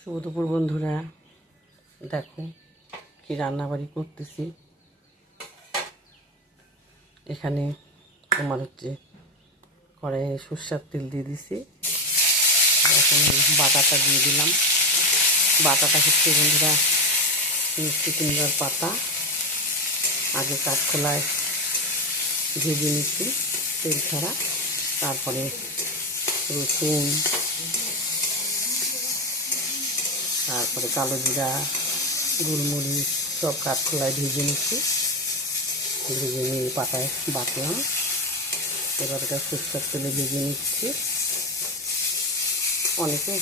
শুভ দুপুর বন্ধুরা, দেখো কি রান্নাবাড়ি করতেছি। এখানে তোমার কড়াইয়ে সর্ষের তেল দিয়ে দিছি। এখন বাটাটা দিয়ে দিলাম। বাটাটা হচ্ছে বন্ধুরা মিষ্টি কুমড়ার পাতা, আগে কাঠখোলায় ভেজে নিচ্ছি তেল ছাড়া। তারপরে রসুন, তারপরে কালো জিরা, গোলমরিচ সব কাঠখোলায় ভেজে নিচ্ছি। ভেজে নিয়ে পাতায় বাটলাম। এবার এটা সর্ষের তেলে ভেজে নিচ্ছি। অনেকে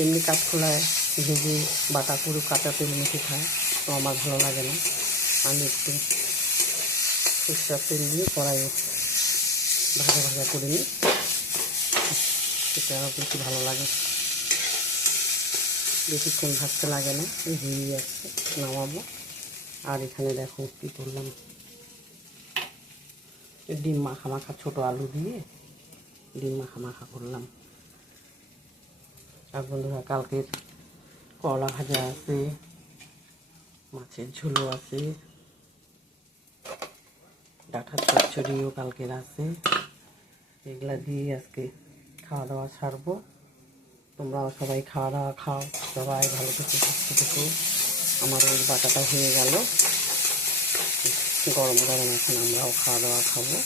এমনি কাঠখোলায় ভেজে বাটা পুরো কাঁচা তেল মেখে খায়, তো আমার ভালো লাগে না। আমি একটু সর্ষের তেল দিয়ে কড়াইয়ে ভাজা ভাজা করে নিই, সেটা বেশি ভালো লাগে। বেশিক্ষণ ভাজতে লাগে না, হয়ে যাচ্ছে, নামাবো। আর এখানে দেখো কী করলাম, ডিম মাখা মাখা ছোটো আলু দিয়ে ডিম মাখা মাখা করলাম। আর বন্ধুরা কালকের করলা ভাজা আছে, মাছের ঝোলও আছে, ডাঁটার চচ্চড়িও কালকের আছে। এগুলা দিয়ে আজকে খাওয়া দাওয়া ছাড়বো। তোমরাও সবাই খাওয়া দাওয়া খাও, সবাই ভালো থেকে সুস্থ থেকো। আমার ওই বাটাটা হয়ে গেল, গরম গরম এখন আমরাও খাওয়া দাওয়া খাবো।